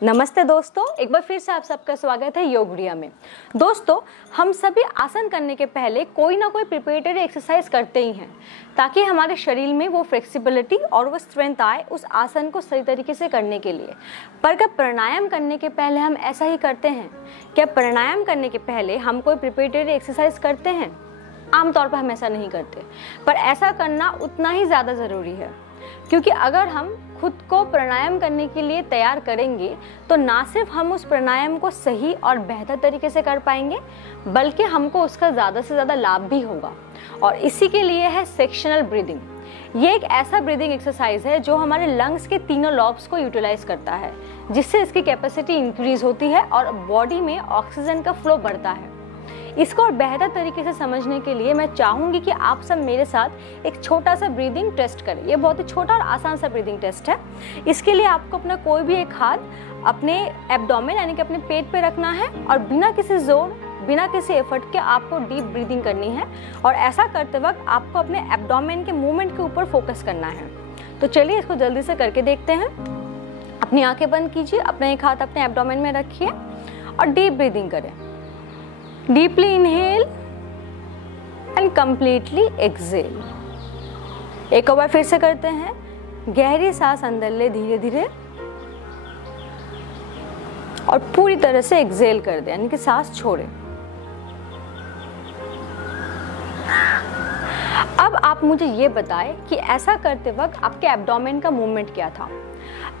नमस्ते दोस्तों, एक बार फिर से आप सबका स्वागत है योग गुड़िया में। दोस्तों, हम सभी आसन करने के पहले कोई ना कोई प्रिपरेटरी एक्सरसाइज करते ही हैं ताकि हमारे शरीर में वो फ्लेक्सिबिलिटी और वो स्ट्रेंथ आए उस आसन को सही तरीके से करने के लिए। पर क्या प्राणायाम करने के पहले हम ऐसा ही करते हैं? क्या प्राणायाम करने के पहले हम कोई प्रिपरेटरी एक्सरसाइज करते हैं? आमतौर पर हम ऐसा नहीं करते, पर ऐसा करना उतना ही ज़्यादा ज़रूरी है, क्योंकि अगर हम खुद को प्राणायाम करने के लिए तैयार करेंगे तो ना सिर्फ हम उस प्राणायाम को सही और बेहतर तरीके से कर पाएंगे, बल्कि हमको उसका ज़्यादा से ज़्यादा लाभ भी होगा। और इसी के लिए है सेक्शनल ब्रीदिंग। ये एक ऐसा ब्रीदिंग एक्सरसाइज है जो हमारे लंग्स के तीनों लॉब्स को यूटिलाइज करता है, जिससे इसकी कैपेसिटी इंक्रीज होती है और बॉडी में ऑक्सीजन का फ्लो बढ़ता है। इसको और बेहतर तरीके से समझने के लिए मैं चाहूंगी कि आप सब मेरे साथ एक छोटा सा ब्रीदिंग टेस्ट करें। ये बहुत ही छोटा और आसान सा ब्रीदिंग टेस्ट है। इसके लिए आपको अपना कोई भी एक हाथ अपने एब्डोमेन यानी कि अपने पेट पे रखना है और बिना किसी जोर, बिना किसी एफर्ट के आपको डीप ब्रीदिंग करनी है। और ऐसा करते वक्त आपको अपने एब्डोमेन के मूवमेंट के ऊपर फोकस करना है। तो चलिए इसको जल्दी से करके देखते हैं। अपनी आंखें बंद कीजिए, अपना एक हाथ अपने एब्डोमेन में रखिए और डीप ब्रीदिंग करें। Deeply inhale and completely exhale। एक और बार फिर से करते हैं। गहरी सांस अंदर ले धीरे धीरे और पूरी तरह से एक्सेल कर दें, यानी कि सांस छोड़ें। अब आप मुझे ये बताएं कि ऐसा करते वक्त आपके एब्डोमेन का मूवमेंट क्या था।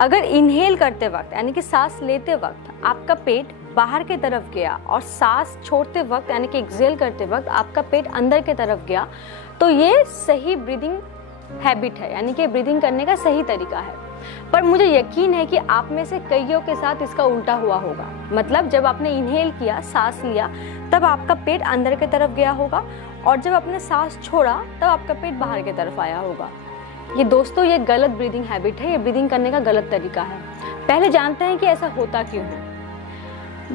अगर इनहेल करते वक्त यानी कि सांस लेते वक्त आपका पेट बाहर की तरफ गया और सांस छोड़ते वक्त यानी कि एक्सेल करते वक्त आपका पेट अंदर की तरफ गया, तो ये सही ब्रीदिंग हैबिट है, यानी कि ब्रीदिंग करने का सही तरीका है। पर मुझे यकीन है कि आप में से कईयों के साथ इसका उल्टा हुआ होगा। मतलब जब आपने इनहेल किया, सांस लिया, तब आपका पेट अंदर की तरफ गया होगा और जब आपने सांस छोड़ा तब आपका पेट बाहर की तरफ आया होगा। ये दोस्तों, ये गलत ब्रीदिंग हैबिट है। ये ब्रीदिंग करने का गलत तरीका है। पहले जानते हैं कि ऐसा होता क्यों है।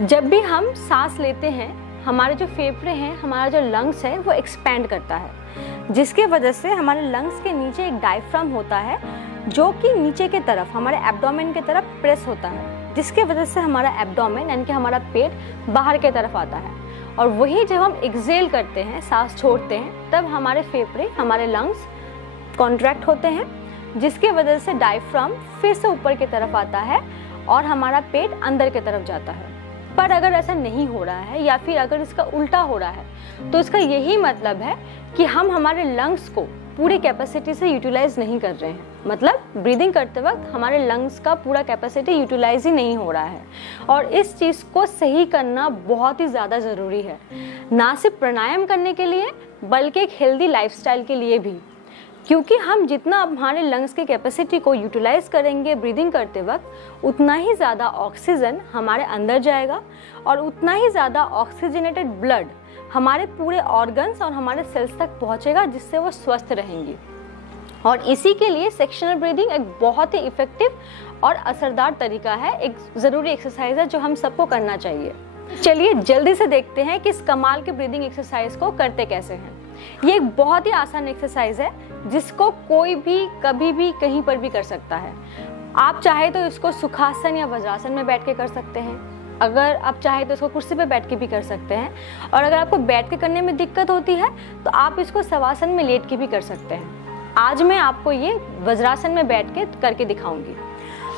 जब भी हम सांस लेते हैं, हमारे जो फेफड़े हैं, हमारा जो लंग्स है, वो एक्सपैंड करता है, जिसके वजह से हमारे लंग्स के नीचे एक डायफ्राम होता है जो कि नीचे की तरफ हमारे एब्डोमेन की तरफ प्रेस होता है, जिसके वजह से हमारा एब्डोमेन यानी कि हमारा पेट बाहर की तरफ आता है। और वही जब हम एक्सेल करते हैं, सांस छोड़ते हैं, तब हमारे फेफड़े, हमारे लंग्स कॉन्ट्रैक्ट होते हैं, जिसके वजह से डायफ्राम फिर से ऊपर की तरफ आता है और हमारा पेट अंदर की तरफ जाता है। पर अगर ऐसा नहीं हो रहा है या फिर अगर इसका उल्टा हो रहा है, तो इसका यही मतलब है कि हम हमारे लंग्स को पूरी कैपेसिटी से यूटिलाइज नहीं कर रहे हैं। मतलब ब्रीदिंग करते वक्त हमारे लंग्स का पूरा कैपेसिटी यूटिलाइज ही नहीं हो रहा है। और इस चीज़ को सही करना बहुत ही ज़्यादा ज़रूरी है, ना सिर्फ प्राणायाम करने के लिए बल्कि एक हेल्दी लाइफस्टाइल के लिए भी। क्योंकि हम जितना हमारे लंग्स की कैपेसिटी को यूटिलाइज करेंगे ब्रीदिंग करते वक्त, उतना ही ज़्यादा ऑक्सीजन हमारे अंदर जाएगा और उतना ही ज़्यादा ऑक्सीजनेटेड ब्लड हमारे पूरे ऑर्गन्स और हमारे सेल्स तक पहुंचेगा, जिससे वो स्वस्थ रहेंगी। और इसी के लिए सेक्शनल ब्रीदिंग एक बहुत ही इफेक्टिव और असरदार तरीका है, एक ज़रूरी एक्सरसाइज है जो हम सबको करना चाहिए। चलिए जल्दी से देखते हैं कि इस कमाल के ब्रीदिंग एक्सरसाइज को करते कैसे हैं। ये एक बहुत ही आसान एक्सरसाइज है जिसको कोई भी कभी भी कहीं पर भी कर सकता है। आप चाहे तो इसको सुखासन या वज्रासन में बैठ के कर सकते हैं। अगर आप चाहे तो इसको कुर्सी पे बैठ के भी कर सकते हैं। और अगर आपको बैठ के करने में दिक्कत होती है तो आप इसको शवासन में लेट के भी कर सकते हैं। आज मैं आपको ये वज्रासन में बैठ के करके दिखाऊंगी।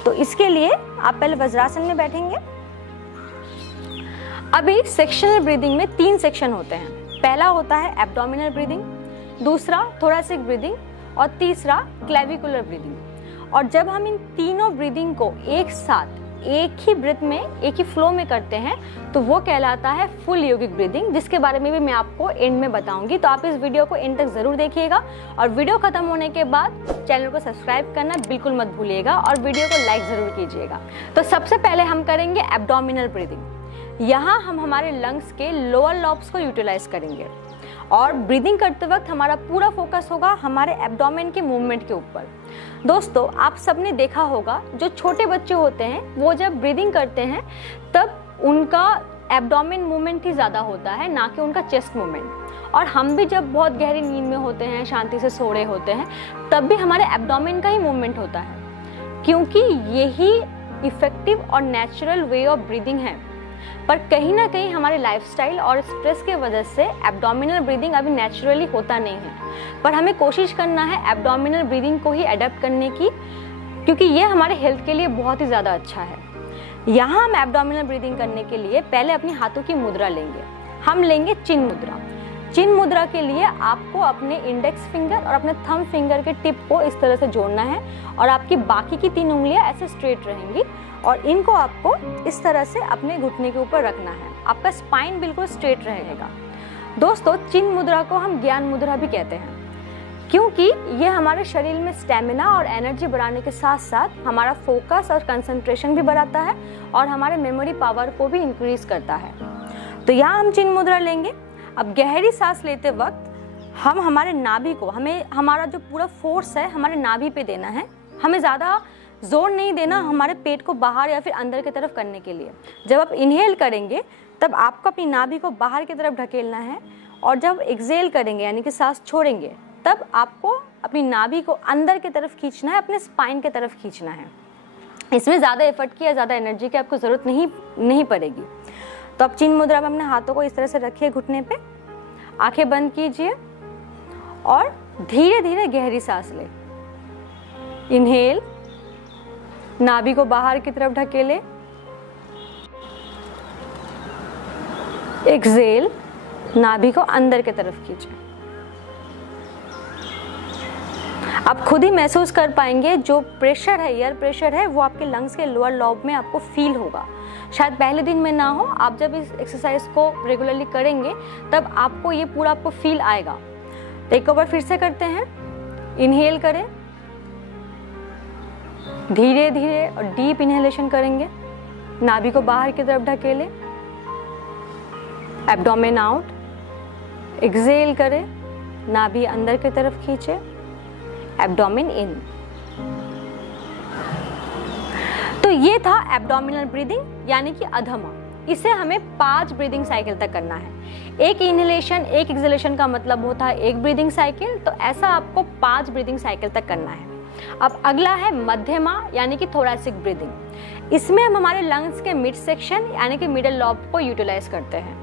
तो इसके लिए आप पहले वज्रासन में बैठेंगे। अभी सेक्शनल ब्रीदिंग में 3 सेक्शन होते हैं। पहला होता है एब्डोमिनल ब्रीदिंग, दूसरा थोरैसिक ब्रीदिंग और तीसरा क्लेविकुलर ब्रीदिंग। और जब हम इन तीनों ब्रीदिंग को एक साथ एक ही ब्रेथ में, एक ही फ्लो में करते हैं, तो वो कहलाता है फुल योगिक ब्रीदिंग, जिसके बारे में भी मैं आपको एंड में बताऊंगी। तो आप इस वीडियो को एंड तक जरूर देखिएगा और वीडियो खत्म होने के बाद चैनल को सब्सक्राइब करना बिल्कुल मत भूलिएगा और वीडियो को लाइक जरूर कीजिएगा। तो सबसे पहले हम करेंगे एब्डोमिनल ब्रीदिंग। यहाँ हम हमारे लंग्स के लोअर लॉब्स को यूटिलाइज करेंगे और ब्रीदिंग करते वक्त हमारा पूरा फोकस होगा हमारे एब्डोमेन के मूवमेंट के ऊपर। दोस्तों, आप सबने देखा होगा जो छोटे बच्चे होते हैं वो जब ब्रीदिंग करते हैं तब उनका एब्डोमेन मूवमेंट ही ज़्यादा होता है, ना कि उनका चेस्ट मूवमेंट। और हम भी जब बहुत गहरी नींद में होते हैं, शांति से सो रहे होते हैं, तब भी हमारे एब्डोमेन का ही मूवमेंट होता है, क्योंकि यही इफेक्टिव और नेचुरल वे ऑफ ब्रीदिंग है, पर कहीं ना कहीं हमारे लाइफस्टाइल और स्ट्रेस के वजह से एब्डोमिनल ब्रीदिंग अभी नेचुरली होता नहीं है। पर हमें कोशिश करना है एब्डोमिनल ब्रीदिंग को ही अडेप्ट करने की, क्योंकि ये हमारे हेल्थ के लिए बहुत ही ज़्यादा अच्छा है। यहाँ हम एब्डोमिनल ब्रीदिंग करने के लिए पहले अपनी हाथों की मुद्रा लेंगे। हम लेंगे चिन मुद्रा। चिन मुद्रा के लिए आपको अपने इंडेक्स फिंगर और अपने थंब फिंगर के टिप को इस तरह से जोड़ना है और आपकी बाकी की 3 उंगलियां ऐसे स्ट्रेट रहेंगी और इनको आपको इस तरह से अपने घुटने के ऊपर रखना है। आपका स्पाइन बिल्कुल स्ट्रेट रहेगा। दोस्तों, चिन मुद्रा को हम ज्ञान मुद्रा भी कहते हैं, क्योंकि ये हमारे शरीर में स्टेमिना और एनर्जी बढ़ाने के साथ साथ हमारा फोकस और कंसंट्रेशन भी बढ़ाता है और हमारे मेमोरी पावर को भी इंक्रीज करता है। तो यहाँ हम चिन मुद्रा लेंगे। अब गहरी सांस लेते वक्त हम हमारे नाभि को, हमें हमारा जो पूरा फोर्स है हमारे नाभि पे देना है। हमें ज़्यादा जोर नहीं देना हमारे पेट को बाहर या फिर अंदर की तरफ करने के लिए। जब आप इनहेल करेंगे तब आपको अपनी नाभि को बाहर की तरफ ढकेलना है और जब एक्सहेल करेंगे यानी कि सांस छोड़ेंगे तब आपको अपनी नाभि को अंदर की तरफ खींचना है, अपने स्पाइन की तरफ खींचना है। इसमें ज़्यादा एफर्ट की या ज़्यादा एनर्जी की आपको ज़रूरत नहीं पड़ेगी। तो आप चिन मुद्रा में अपने हाथों को इस तरह से रखिए घुटने पे, आंखें बंद कीजिए और धीरे धीरे गहरी सांस लें। इनहेल, नाभि को बाहर की तरफ ढकेले, एक्सहेल, नाभि को अंदर की तरफ खींचें। आप खुद ही महसूस कर पाएंगे जो प्रेशर है, एयर प्रेशर है, वो आपके लंग्स के लोअर लॉब में आपको फील होगा। शायद पहले दिन में ना हो, आप जब इस एक्सरसाइज को रेगुलरली करेंगे तब आपको ये पूरा आपको फील आएगा। तो एक बार फिर से करते हैं। इनहेल करें, धीरे धीरे और डीप इनहेलेशन करेंगे, नाभि को बाहर की तरफ ढकेले, एब्डोमेन आउट, एक्सहेल करें, नाभि अंदर की तरफ खींचे, एब्डोमेन इन। तो ये था एब्डोमिनल ब्रीदिंग यानी कि अधमा। इसे हमें 5 ब्रीदिंग साइकिल तक करना है। एक इनहेलेशन, एक एक्सहेलेशन का मतलब होता है एक ब्रीदिंग साइकिल, तो ऐसा आपको 5 ब्रीदिंग साइकिल तक करना है। अब अगला है मध्यमा यानी कि थोरैसिक ब्रीदिंग। इसमें हम हमारे लंग्स के मिड सेक्शन यानी कि मिडल लॉब को यूटिलाइज करते हैं।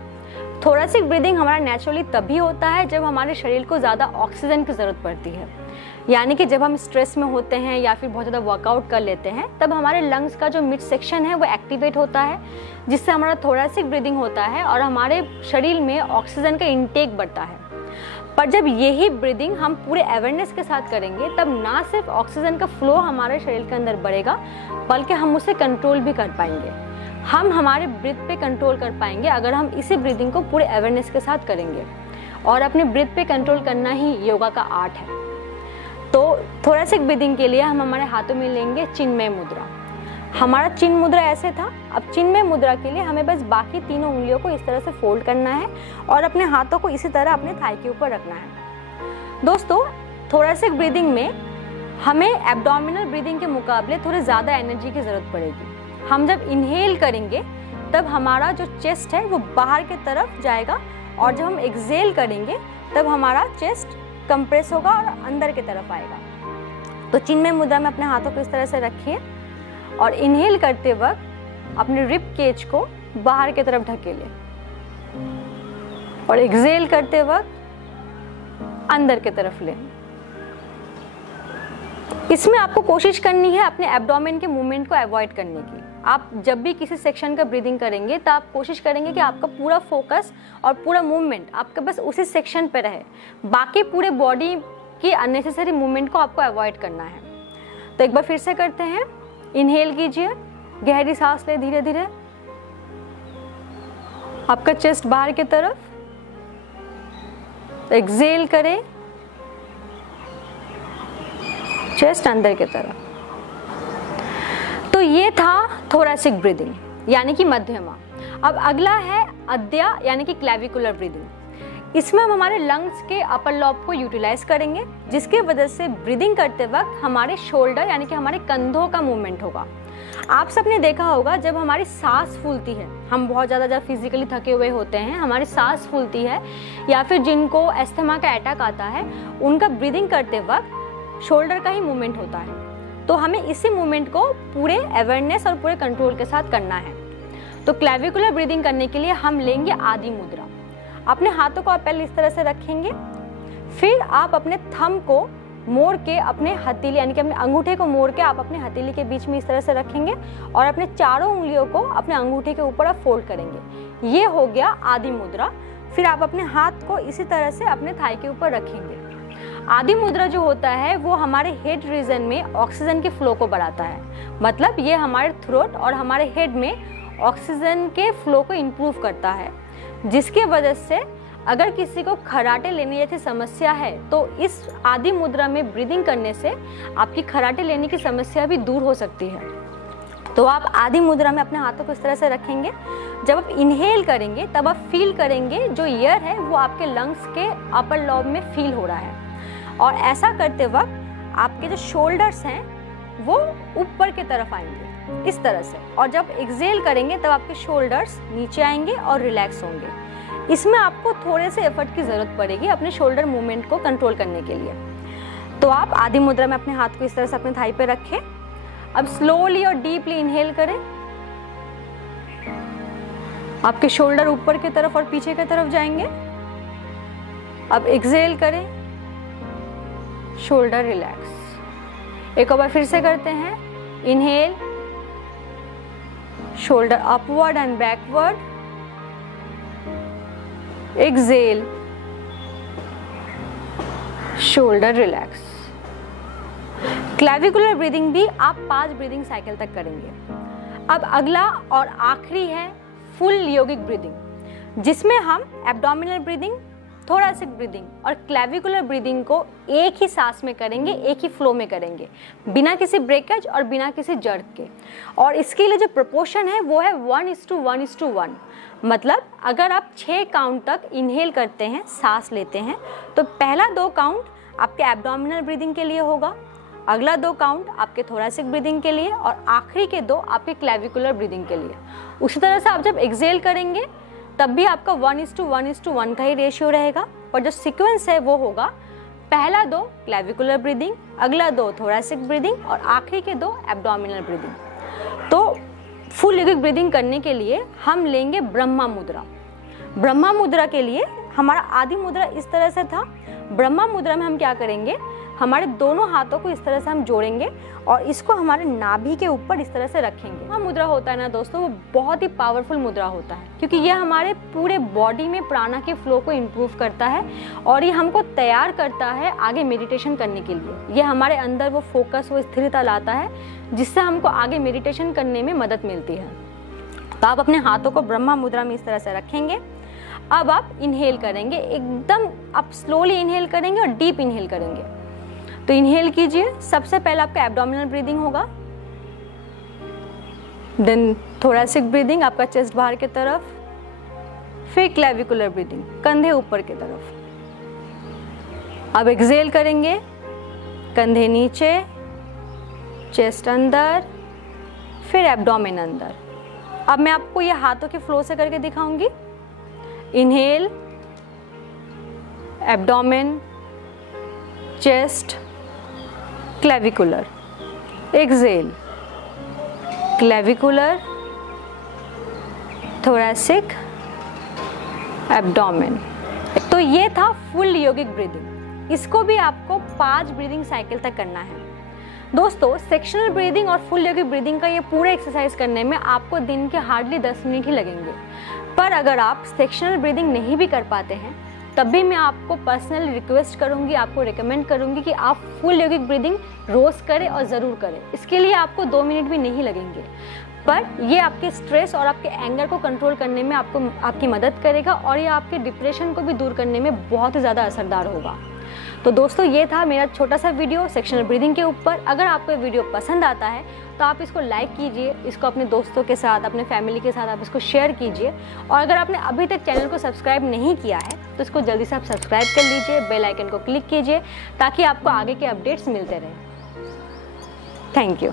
थोरैसिक ब्रीदिंग हमारा नेचुरली तभी होता है जब हमारे शरीर को ज़्यादा ऑक्सीजन की ज़रूरत पड़ती है, यानी कि जब हम स्ट्रेस में होते हैं या फिर बहुत ज़्यादा वर्कआउट कर लेते हैं तब हमारे लंग्स का जो मिड सेक्शन है वो एक्टिवेट होता है, जिससे हमारा थोरैसिक ब्रीदिंग होता है और हमारे शरीर में ऑक्सीजन का इंटेक बढ़ता है। पर जब यही ब्रीदिंग हम पूरे अवेयरनेस के साथ करेंगे तब ना सिर्फ ऑक्सीजन का फ्लो हमारे शरीर के अंदर बढ़ेगा बल्कि हम उसे कंट्रोल भी कर पाएंगे। हम हमारे ब्रीथ पे कंट्रोल कर पाएंगे अगर हम इसी ब्रीदिंग को पूरे अवेयरनेस के साथ करेंगे। और अपने ब्रीथ पे कंट्रोल करना ही योगा का आर्ट है। तो थोरैसिक ब्रीदिंग के लिए हम हमारे हाथों में लेंगे चिन्मय मुद्रा। हमारा चिन्ह मुद्रा ऐसे था। अब चिन्मय मुद्रा के लिए हमें बस बाकी तीनों उंगलियों को इस तरह से फोल्ड करना है और अपने हाथों को इसी तरह अपने थाई के ऊपर रखना है। दोस्तों, थोरैसिक ब्रीदिंग में हमें एब्डोमिनल ब्रीदिंग के मुकाबले थोड़ी ज़्यादा एनर्जी की ज़रूरत पड़ेगी। हम जब इनहेल करेंगे तब हमारा जो चेस्ट है वो बाहर की तरफ जाएगा और जब हम एक्सहेल करेंगे तब हमारा चेस्ट कंप्रेस होगा और अंदर की तरफ आएगा। तो चिन्मय मुद्रा में अपने हाथों को इस तरह से रखिए और इनहेल करते वक्त अपने रिब केज को बाहर की तरफ ढकेले और एक्सहेल करते वक्त अंदर की तरफ लें। इसमें आपको कोशिश करनी है अपने एब्डोमेन के मूवमेंट को अवॉइड करने की। आप जब भी किसी सेक्शन का ब्रीदिंग करेंगे तो आप कोशिश करेंगे कि आपका पूरा फोकस और पूरा मूवमेंट आपका बस उसी सेक्शन पे रहे। बाकी पूरे बॉडी की अननेसेसरी मूवमेंट को आपको अवॉइड करना है। तो एक बार फिर से करते हैं। इनहेल कीजिए, गहरी सांस ले धीरे धीरे, आपका चेस्ट बाहर की तरफ, एक्सहेल करें, चेस्ट अंदर की तरफ। तो ये था थोरैसिक ब्रीदिंग यानी कि मध्यमा। अब अगला है अद्या यानी कि क्लेविकुलर ब्रीदिंग। इसमें हम हमारे लंग्स के अपर लॉब को यूटिलाइज करेंगे, जिसकी वजह से ब्रीदिंग करते वक्त हमारे शोल्डर यानी कि हमारे कंधों का मूवमेंट होगा। आप सबने देखा होगा जब हमारी सांस फूलती है, हम बहुत ज़्यादा जब फिजिकली थके हुए होते हैं, हमारी सांस फूलती है, या फिर जिनको अस्थमा का अटैक आता है उनका ब्रीदिंग करते वक्त शोल्डर का ही मूवमेंट होता है। तो हमें इसी मूवमेंट को पूरे अवेयरनेस और पूरे कंट्रोल के साथ करना है। तो क्लेविकुलर ब्रीदिंग करने के लिए हम लेंगे आदि मुद्रा। अपने हाथों को आप पहले इस तरह से रखेंगे, फिर आप अपने थंब को मोड़ के अपने हथेली यानी कि अपने अंगूठे को मोड़ के आप अपने हथेली के बीच में इस तरह से रखेंगे और अपने चारों उंगलियों को अपने अंगूठे के ऊपर आप फोल्ड करेंगे। ये हो गया आदि मुद्रा। फिर आप अपने हाथ को इसी तरह से अपने थाई के ऊपर रखेंगे। आदि मुद्रा जो होता है वो हमारे हेड रीजन में ऑक्सीजन के फ्लो को बढ़ाता है, मतलब ये हमारे थ्रोट और हमारे हेड में ऑक्सीजन के फ्लो को इम्प्रूव करता है, जिसके वजह से अगर किसी को खर्राटे लेने जैसी समस्या है तो इस आदि मुद्रा में ब्रीदिंग करने से आपकी खर्राटे लेने की समस्या भी दूर हो सकती है। तो आप आदि मुद्रा में अपने हाथों को इस तरह से रखेंगे। जब आप इनहेल करेंगे तब आप फील करेंगे जो एयर है वो आपके लंग्स के अपर लॉब में फील हो रहा है, और ऐसा करते वक्त आपके जो शोल्डर्स हैं वो ऊपर की तरफ आएंगे इस तरह से, और जब एक्सहेल करेंगे तब आपके शोल्डर्स नीचे आएंगे और रिलैक्स होंगे। इसमें आपको थोड़े से एफर्ट की जरूरत पड़ेगी अपने शोल्डर मूवमेंट को कंट्रोल करने के लिए। तो आप आदि मुद्रा में अपने हाथ को इस तरह से अपने थाई पे रखें। अब स्लोली और डीपली इनहेल करें। आपके शोल्डर ऊपर की तरफ और पीछे की तरफ जाएंगे। अब एक्सहेल करें, शोल्डर रिलैक्स। एक बार फिर से करते हैं। Inhale, shoulder upward and backward. Exhale, shoulder relax. Clavicular breathing भी आप 5 ब्रीदिंग साइकिल तक करेंगे। अब अगला और आखिरी है फुल योगिक ब्रीदिंग, जिसमें हम एब्डोमिनल ब्रीदिंग, थोरैसिक ब्रीदिंग और क्लेविकुलर ब्रीदिंग को एक ही सांस में करेंगे, एक ही फ्लो में करेंगे, बिना किसी ब्रेकेज और बिना किसी जर्क के। और इसके लिए जो प्रोपोर्शन है वो है 1:1:1। मतलब अगर आप 6 काउंट तक इनहेल करते हैं, सांस लेते हैं, तो पहला 2 काउंट आपके एब्डोमिनल ब्रीदिंग के लिए होगा, अगला 2 काउंट आपके थोरैसिक ब्रीदिंग के लिए और आखिरी के 2 आपके क्लेविकुलर ब्रीदिंग के लिए। उसी तरह से आप जब एक्सहेल करेंगे तब भी आपका 1:1:1 का ही रेशियो रहेगा, और जो सीक्वेंस है वो होगा पहला 2 क्लेविकुलर ब्रीदिंग, अगला 2 थोरैसिक ब्रीदिंग और आखिरी के 2 एब्डोमिनल ब्रीदिंग। तो फुल योगिक ब्रीदिंग करने के लिए हम लेंगे ब्रह्मा मुद्रा। ब्रह्मा मुद्रा के लिए हमारा आदि मुद्रा इस तरह से था। ब्रह्मा मुद्रा में हम क्या करेंगे, हमारे दोनों हाथों को इस तरह से हम जोड़ेंगे और इसको हमारे नाभि के ऊपर इस तरह से रखेंगे। ब्रह्मा मुद्रा होता है ना दोस्तों, वो बहुत ही पावरफुल मुद्रा होता है, क्योंकि ये हमारे पूरे बॉडी में प्राणा के फ्लो को इम्प्रूव करता है और ये हमको तैयार करता है आगे मेडिटेशन करने के लिए। ये हमारे अंदर वो फोकस, वो स्थिरता लाता है, जिससे हमको आगे मेडिटेशन करने में मदद मिलती है। तो आप अपने हाथों को ब्रह्मा मुद्रा में इस तरह से रखेंगे। अब आप इनहेल करेंगे, एकदम आप स्लोली इनहेल करेंगे और डीप इनहेल करेंगे। तो इनहेल कीजिए। सबसे पहले आपका एब्डोमिनल ब्रीदिंग होगा, देन थोरैसिक ब्रीदिंग, आपका चेस्ट बाहर की तरफ, फिर क्लेविकुलर ब्रीदिंग, कंधे ऊपर की तरफ। अब एक्सहेल करेंगे, कंधे नीचे, चेस्ट अंदर, फिर एब्डोमेन अंदर। अब मैं आपको ये हाथों के फ्लो से करके दिखाऊंगी। Inhale, abdomen, chest, clavicular, exhale, clavicular, thoracic, abdomen. तो ये था फुल योगिक ब्रीदिंग। इसको भी आपको 5 ब्रीदिंग साइकिल तक करना है। दोस्तों, सेक्शनल ब्रीदिंग और फुल योगिक ब्रीदिंग का ये पूरा एक्सरसाइज करने में आपको दिन के हार्डली 10 मिनट ही लगेंगे। पर अगर आप सेक्शनल ब्रीदिंग नहीं भी कर पाते हैं तब भी मैं आपको पर्सनली रिक्वेस्ट करूंगी, आपको रिकमेंड करूंगी कि आप फुल योगिक ब्रीदिंग रोज करें और ज़रूर करें। इसके लिए आपको 2 मिनट भी नहीं लगेंगे, पर ये आपके स्ट्रेस और आपके एंगर को कंट्रोल करने में आपकी मदद करेगा और ये आपके डिप्रेशन को भी दूर करने में बहुत ही ज़्यादा असरदार होगा। तो दोस्तों, ये था मेरा छोटा सा वीडियो सेक्शनल ब्रीदिंग के ऊपर। अगर आपको ये वीडियो पसंद आता है तो आप इसको लाइक कीजिए, इसको अपने दोस्तों के साथ, अपने फैमिली के साथ आप इसको शेयर कीजिए। और अगर आपने अभी तक चैनल को सब्सक्राइब नहीं किया है तो इसको जल्दी से आप सब्सक्राइब कर लीजिए, बेल आइकन को क्लिक कीजिए ताकि आपको आगे के अपडेट्स मिलते रहें। Thank you.